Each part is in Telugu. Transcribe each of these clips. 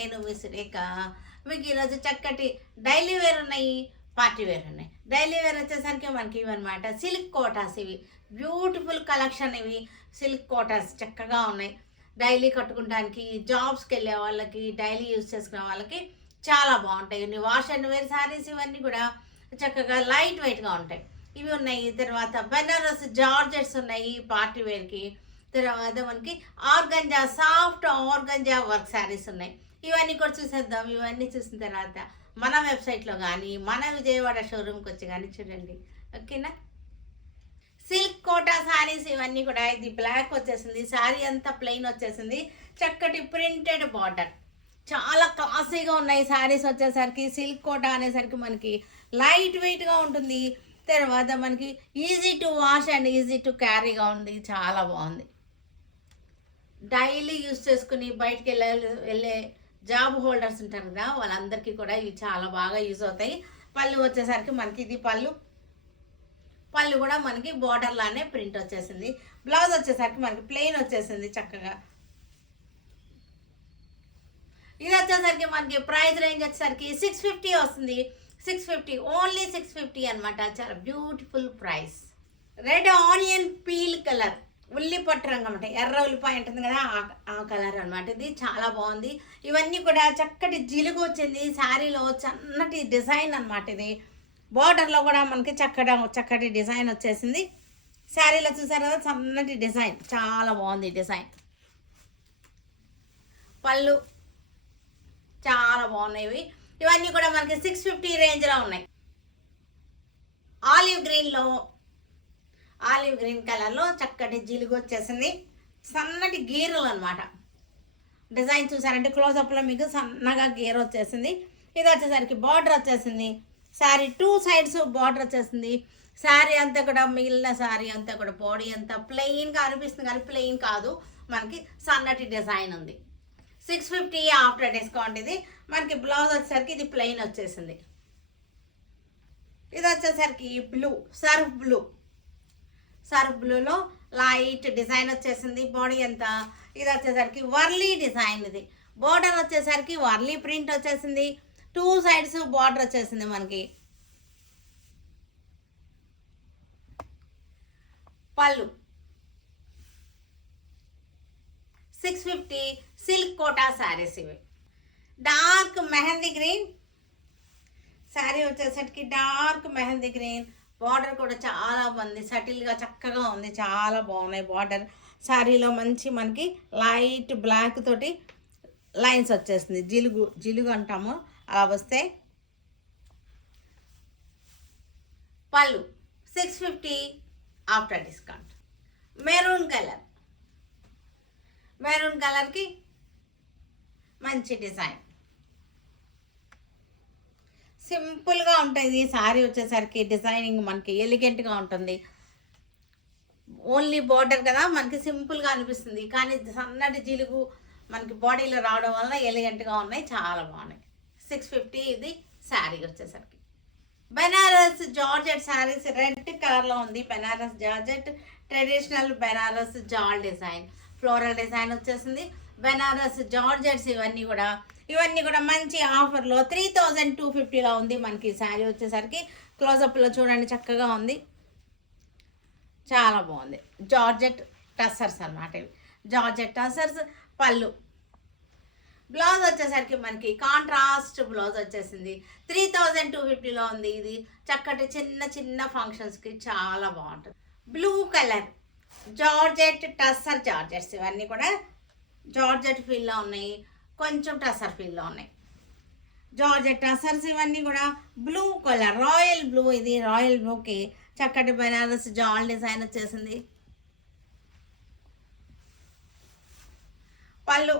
నేను మీ సురేఖ. మీకు ఈరోజు చక్కటి డైలీ వేర్ ఉన్నాయి, పార్టీ వేర్ ఉన్నాయి. డైలీ వేర్ వచ్చేసరికి మనకి ఇవన్నమాట సిల్క్ కోటాస్. ఇవి బ్యూటిఫుల్ కలెక్షన్. ఇవి సిల్క్ కోటాస్ చక్కగా ఉన్నాయి. డైలీ కట్టుకోవడానికి, జాబ్స్కి వెళ్ళే వాళ్ళకి, డైలీ యూజ్ చేసుకునే వాళ్ళకి చాలా బాగుంటాయి. ఇవన్నీ వాష్ అండ్ వేర్ శారీస్ ఇవన్నీ కూడా చక్కగా లైట్ వెయిట్గా ఉంటాయి. ఇవి ఉన్నాయి. తర్వాత బెనారస్ జార్జెట్స్ ఉన్నాయి పార్టీ వేర్కి. తర్వాత మనకి organza, soft organza work saris ఉన్నాయి. ఇవన్నీ కూడా చూసేద్దాం. ఇవన్నీ చూసిన తర్వాత మన వెబ్సైట్లో కానీ మన విజయవాడ షోరూమ్కి వచ్చి కానీ చూడండి, ఓకేనా. సిల్క్ కోటా శారీస్ ఇవన్నీ కూడా. ఇది బ్లాక్ వచ్చేసింది, శారీ అంతా ప్లెయిన్ వచ్చేసింది, చక్కటి ప్రింటెడ్ బార్డర్, చాలా క్లాసీగా ఉన్నాయి శారీస్ వచ్చేసరికి. సిల్క్ కోటా అనేసరికి మనకి లైట్ వెయిట్గా ఉంటుంది. తర్వాత మనకి easy to wash and easy to క్యారీగా ఉంది, చాలా బాగుంది. డైలీ యూజ్ చేసుకుని బయటికి వెళ్ళే జాబ్ హోల్డర్స్ ఉంటారు కదా, వాళ్ళందరికీ కూడా ఇవి చాలా బాగా యూజ్ అవుతాయి. పళ్ళు వచ్చేసరికి మనకి ఇది పళ్ళు కూడా మనకి బార్డర్ లానే ప్రింట్ వచ్చేసింది. బ్లౌజ్ వచ్చేసరికి మనకి ప్లెయిన్ వచ్చేసింది చక్కగా. ఇది వచ్చేసరికి మనకి ప్రైస్ రేంజ్ వచ్చేసరికి 650 వస్తుంది. 650, ఓన్లీ 650 అనమాట. చాలా beautiful price. Red onion peel colour, ఉల్లిపట్టు రంగు అనమాట, ఎర్ర ఉల్లిపాయ ఉంటుంది కదా, ఆ కలర్ అనమాట. ఇది చాలా బాగుంది. ఇవన్నీ కూడా చక్కటి జిలుగు వచ్చింది శారీలో, సన్నటి డిజైన్ అనమాట. ఇది బార్డర్లో కూడా మనకి చక్కటి డిజైన్ వచ్చేసింది. శారీలో చూసారు కదా, సన్నటి డిజైన్, చాలా బాగుంది డిజైన్. పళ్ళు చాలా బాగున్నాయి. ఇవన్నీ కూడా మనకి 650 రేంజ్లో ఉన్నాయి. ఆలివ్ గ్రీన్ కలర్లో చక్కటి జిలుగు వచ్చేసింది, సన్నటి గీరలు అనమాట. డిజైన్ చూసారంటే క్లోజప్లో మీకు సన్నగా గీర వచ్చేసింది. ఇది వచ్చేసరికి బార్డర్ వచ్చేసింది. శారీ 2 సైడ్స్ బార్డర్ వచ్చేసింది. శారీ అంతా కూడా, మిగిలిన శారీ అంతా కూడా బాడీ అంతా ప్లెయిన్గా అనిపిస్తుంది కానీ ప్లెయిన్ కాదు, మనకి సన్నటి డిజైన్ ఉంది. 650 ఆఫ్టర్ డిస్కౌంట్. ఇది మనకి బ్లౌజ్ వచ్చేసరికి ఇది ప్లెయిన్ వచ్చేసింది. ఇది వచ్చేసరికి సర్ఫ్ బ్లూలో లైట్ డిజైన్ వచ్చేసింది బాడీ అంతా. ఇది వచ్చేసరికి వర్లీ డిజైన్. ఇది బార్డర్ వచ్చేసరికి వర్లీ ప్రింట్ వచ్చేసింది. 2 సైడ్స్ బార్డర్ వచ్చేసింది మనకి. పళ్ళు 650 సిల్క్ కోటా శారీస్. ఇవి డార్క్ మెహందీ గ్రీన్ శారీ వచ్చేసరికి, డార్క్ మెహందీ గ్రీన్. బార్డర్ కూడా చాలా బాగుంది, సటిల్గా చక్కగా ఉంది, చాలా బాగున్నాయి బార్డర్. శారీలో మంచి మనకి లైట్ బ్లాక్ తోటి లైన్స్ వచ్చేసింది, జిలుగు అంటాము, అలా వస్తే. పళ్ళు 650 ఆఫ్టర్ డిస్కౌంట్. మెరూన్ కలర్కి మంచి డిజైన్, సింపుల్గా ఉంటుంది శారీ వచ్చేసరికి. డిజైనింగ్ మనకి ఎలిగెంట్గా ఉంటుంది. ఓన్లీ బార్డర్ కదా మనకి సింపుల్గా అనిపిస్తుంది, కానీ సన్నటి జిలుగు మనకి బాడీలో రావడం వల్ల ఎలిగెంట్గా ఉన్నాయి, చాలా బాగున్నాయి. 650 ఇది శారీ వచ్చేసరికి. బెనారస్ జార్జెట్ శారీస్ రెడ్ కలర్లో ఉంది. బెనారస్ జార్జెట్, ట్రెడిషనల్ బెనారస్ జాల్ డిజైన్, ఫ్లోరల్ డిజైన్ వచ్చేసింది. బెనారస్ జార్జెట్స్ ఇవన్నీ కూడా మంచి ఆఫర్లో 3250లో ఉంది మనకి శారీ వచ్చేసరికి. క్లోజప్లో చూడండి, చక్కగా ఉంది, చాలా బాగుంది. జార్జెట్ టసర్స్ అన్నమాట ఇవి, జార్జెట్ టసర్స్. పళ్ళు, బ్లౌజ్ వచ్చేసరికి మనకి కాంట్రాస్ట్ బ్లౌజ్ వచ్చేసింది. 3250లో ఉంది. ఇది చక్కటి చిన్న ఫంక్షన్స్కి చాలా బాగుంటుంది. Blue colour georgette tussar georgettes, ఇవన్నీ కూడా జార్జెట్ ఫీల్లో ఉన్నాయి, కొంచెం టసర్ ఫీల్లో ఉన్నాయి. జార్జెట్ టసర్స్ ఇవన్నీ కూడా. బ్లూ కలర్ రాయల్ బ్లూ, ఇది రాయల్ బ్లూకి చక్కటి బెనారస్ జాల్ డిజైన్ వచ్చేసింది. పళ్ళు,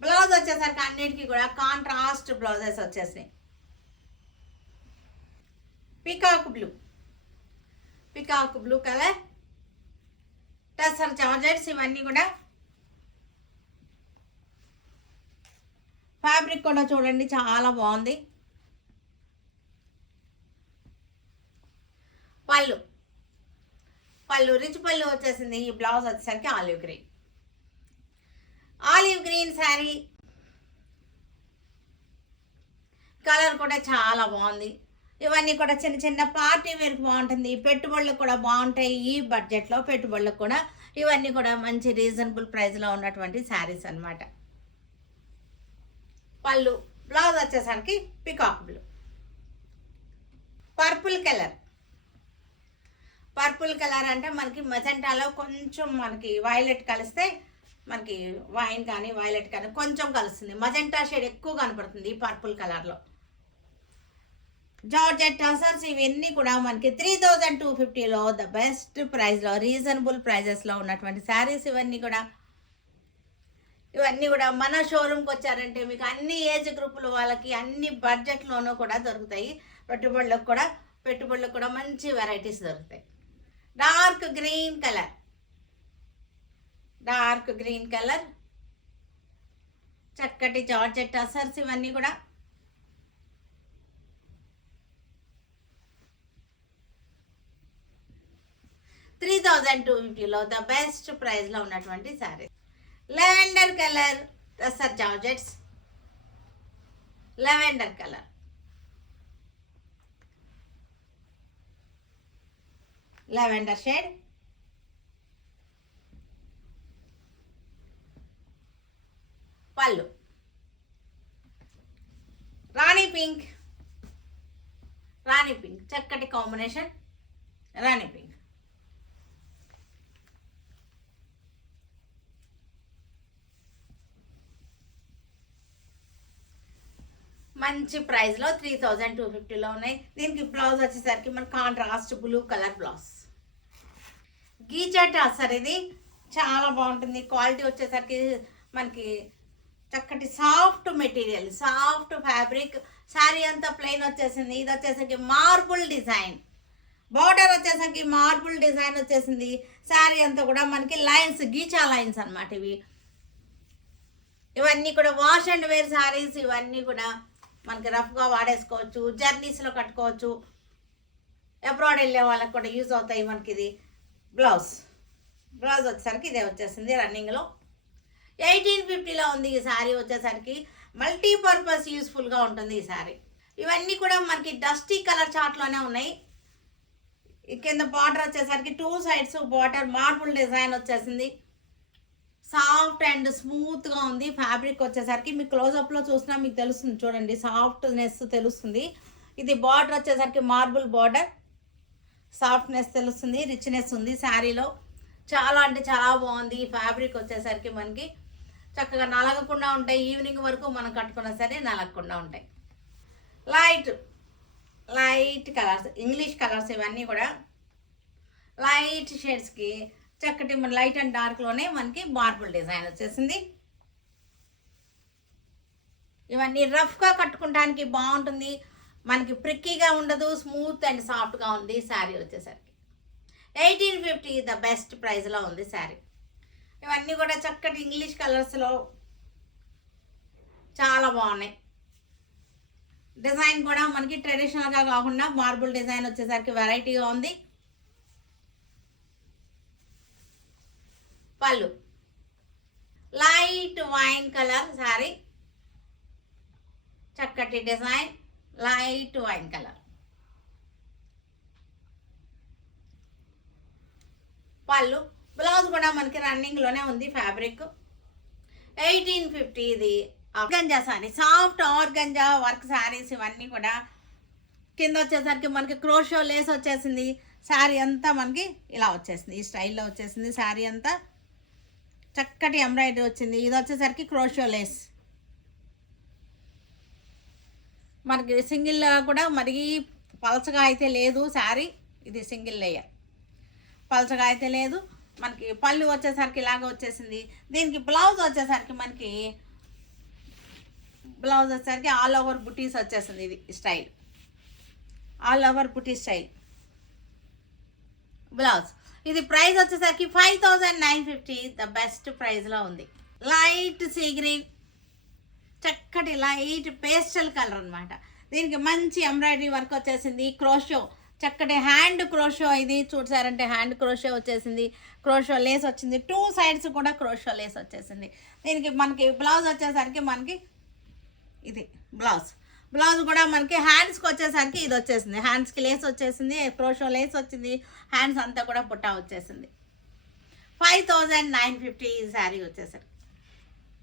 బ్లౌజ్ వచ్చేసరికి అన్నిటికీ కూడా కాంట్రాస్ట్ బ్లౌజెస్ వచ్చేసినాయి. Peacock blue colour tussar georgettes ఇవన్నీ కూడా. ఫ్యాబ్రిక్ కూడా చూడండి, చాలా బాగుంది. పళ్ళు రిచ్ పళ్ళు వచ్చేసింది. ఈ బ్లౌజ్ వచ్చేసరికి ఆలివ్ గ్రీన్ శారీ కలర్ కూడా చాలా బాగుంది. ఇవన్నీ కూడా చిన్న చిన్న పార్టీ వేర్కి బాగుంటుంది, పెట్టుబడులకు కూడా బాగుంటాయి. ఈ బడ్జెట్లో పెట్టుబడులకు కూడా ఇవన్నీ కూడా మంచి రీజనబుల్ ప్రైస్లో ఉన్నటువంటి శారీస్ అన్నమాట. పళ్ళు, బ్లౌజ్ వచ్చేసరికి పికాక్ బ్లూ. పర్పుల్ కలర్ అంటే మనకి మజెంటాలో కొంచెం మనకి వైలెట్ కలిస్తే మనకి వైన్ కానీ వైలెట్ కానీ కొంచెం కలుస్తుంది. మజెంటా షేడ్ ఎక్కువ కనపడుతుంది ఈ పర్పుల్ కలర్లో. జార్జెట్ టసర్స్ ఇవన్నీ కూడా మనకి 3250లో ద బెస్ట్ ప్రైస్లో రీజనబుల్ ప్రైజెస్లో ఉన్నటువంటి శారీస్. ఇవన్నీ కూడా మన షోరూమ్కి వచ్చారంటే మీకు అన్ని ఏజ్ గ్రూపుల వాళ్ళకి అన్ని బడ్జెట్లోనూ కూడా దొరుకుతాయి. పెట్టుబడులకు కూడా మంచి వెరైటీస్ దొరుకుతాయి. డార్క్ గ్రీన్ కలర్ చక్కటి జార్జెట్ టసర్స్. ఇవన్నీ కూడా $3250లో ద బెస్ట్ ప్రైస్లో ఉన్నటువంటి sari. Lavender colour tussar georgettes. Lavender shade. పళ్ళు రాణి పింక్ చక్కటి కాంబినేషన్. రాణి పింక్ మంచి ప్రైస్లో 3250లో ఉన్నాయి. దీనికి బ్లౌజ్ వచ్చేసరికి మన కాంట్రాస్ట్ బ్లూ కలర్ బ్లౌజ్. గీచట్ అసలు ఇది చాలా బాగుంటుంది. క్వాలిటీ వచ్చేసరికి మనకి చక్కటి soft material, soft fabric. Sari అంతా ప్లెయిన్ వచ్చేసింది. ఇది వచ్చేసరికి మార్బుల్ డిజైన్. బార్డర్ వచ్చేసరికి మార్బుల్ డిజైన్ వచ్చేసింది. శారీ అంతా కూడా మనకి లైన్స్, గీచా లైన్స్ అన్నమాట. ఇవన్నీ కూడా వాష్ అండ్ వేర్ శారీస్. ఇవన్నీ కూడా మనకి రఫ్గా వాడేసుకోవచ్చు, జర్నీస్లో కట్టుకోవచ్చు, అబ్రాడ్ వెళ్ళే వాళ్ళకి కూడా యూజ్ అవుతాయి. మనకి ఇది బ్లౌజ్ వచ్చేసరికి ఇదే వచ్చేసింది రన్నింగ్లో. 1850లో ఉంది ఈ శారీ వచ్చేసరికి. మల్టీపర్పస్ యూస్ఫుల్గా ఉంటుంది ఈ శారీ. ఇవన్నీ కూడా మనకి డస్టీ కలర్ చార్ట్లోనే ఉన్నాయి. కింద బార్డర్ వచ్చేసరికి 2 సైడ్స్ బార్డర్ మార్బుల్ డిజైన్ వచ్చేసింది. సాఫ్ట్ అండ్ స్మూత్గా ఉంది. ఫ్యాబ్రిక్ వచ్చేసరికి మీకు క్లోజప్లో చూసినా మీకు తెలుస్తుంది, చూడండి సాఫ్ట్నెస్ తెలుస్తుంది. ఇది బార్డర్ వచ్చేసరికి మార్బుల్ బార్డర్, సాఫ్ట్నెస్ తెలుస్తుంది, రిచ్నెస్ ఉంది శారీలో. చాలా అంటే చాలా బాగుంది. ఈ ఫ్యాబ్రిక్ వచ్చేసరికి మనకి చక్కగా నలగకుండా ఉంటాయి. ఈవినింగ్ వరకు మనం కట్టుకున్నా సరే నలగకుండా ఉంటాయి. Light colours, English colours. ఇవన్నీ కూడా లైట్ షేడ్స్కి చక్కటి మన లైట్ అండ్ డార్క్లోనే మనకి మార్బుల్ డిజైన్ వచ్చేసింది. ఇవన్నీ రఫ్గా కట్టుకోవడానికి బాగుంటుంది. మనకి ప్రిక్కీగా ఉండదు, స్మూత్ అండ్ సాఫ్ట్గా ఉంది శారీ వచ్చేసరికి. 1850 ద బెస్ట్ ప్రైస్లో ఉంది శారీ. ఇవన్నీ కూడా చక్కటి ఇంగ్లీష్ కలర్స్లో చాలా బాగున్నాయి. డిజైన్ కూడా మనకి ట్రెడిషనల్గా కాకుండా మార్బుల్ డిజైన్ వచ్చేసరికి వెరైటీగా ఉంది. పళ్ళు లైట్ వైన్ కలర్ శారీ, చక్కటి డిజైన్, లైట్ వైన్ కలర్. పళ్ళు, బ్లౌజ్ కూడా మనకి రన్నింగ్లోనే ఉంది ఫ్యాబ్రిక్. 1850 ఇది organza sari, soft organza work saris. ఇవన్నీ కూడా కింద వచ్చేసరికి మనకి క్రోషో లేస్ వచ్చేసింది. శారీ అంతా మనకి ఇలా వచ్చేసింది, ఈ స్టైల్లో వచ్చేసింది. శారీ అంతా చక్కటి ఎంబ్రాయిడరీ వచ్చింది. ఇది వచ్చేసరికి క్రోషో లేస్. మనకి సింగిల్ కూడా మరీ పలచగా అయితే లేదు శారీ, ఇది సింగిల్ లేయర్, పలచగా అయితే లేదు. మనకి పళ్ళు వచ్చేసరికి ఇలాగ వచ్చేసింది. దీనికి బ్లౌజ్ వచ్చేసరికి మనకి ఆల్ ఓవర్ బుటీస్ వచ్చేసింది. ఇది స్టైల్, ఆల్ ఓవర్ బుటీ స్టైల్ బ్లౌజ్. ఇది ప్రైస్ వచ్చేసరికి 5950 ద బెస్ట్ ప్రైస్లో ఉంది. లైట్ సీ గ్రీన్, చక్కటి లైట్ పేస్టల్ కలర్ అనమాట. దీనికి మంచి ఎంబ్రాయిడరీ వర్క్ వచ్చేసింది. క్రోషో, చక్కటి హ్యాండ్ క్రోషో. ఇది చూసారంటే హ్యాండ్ క్రోషో వచ్చేసింది. క్రోషో లేస్ వచ్చింది, 2 సైడ్స్ కూడా క్రోషో లేస్ వచ్చేసింది. దీనికి మనకి బ్లౌజ్ వచ్చేసరికి మనకి ఇది బ్లౌజ్ కూడా మనకి హ్యాండ్స్కి వచ్చేసరికి ఇది వచ్చేసింది, హ్యాండ్స్కి లేస్ వచ్చేసింది, క్రోషో లేస్ వచ్చింది, హ్యాండ్స్ అంతా కూడా బుట్ట వచ్చేసింది. 5950 ఈ శారీ వచ్చేసరికి.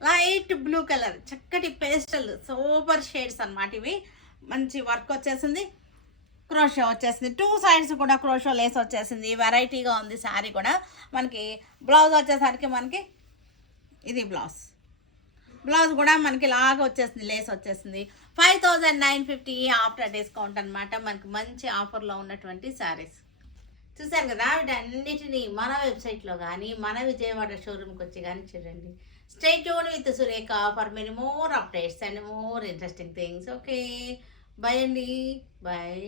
లైట్ బ్లూ కలర్, చక్కటి పేస్టల్ సూపర్ షేడ్స్ అన్నమాట ఇవి. మంచి వర్క్ వచ్చేసింది, క్రోషో వచ్చేసింది, 2 సైడ్స్ కూడా క్రోషో లేస్ వచ్చేసింది. వెరైటీగా ఉంది శారీ కూడా. మనకి బ్లౌజ్ వచ్చేసరికి మనకి ఇది బ్లౌజ్ కూడా మనకి లాగా వచ్చేసింది, లేస్ వచ్చేసింది. 5950 ఆఫ్టర్ డిస్కౌంట్ అనమాట. మనకి మంచి ఆఫర్లో ఉన్నటువంటి శారీస్ చూసారు కదా. వీటన్నిటినీ మన వెబ్సైట్లో కానీ మన విజయవాడ షోరూమ్కి వచ్చి కానీ చూడండి. Stay tune with Surekha for many more updates and more interesting things. Okay, bye అండి, బాయ్.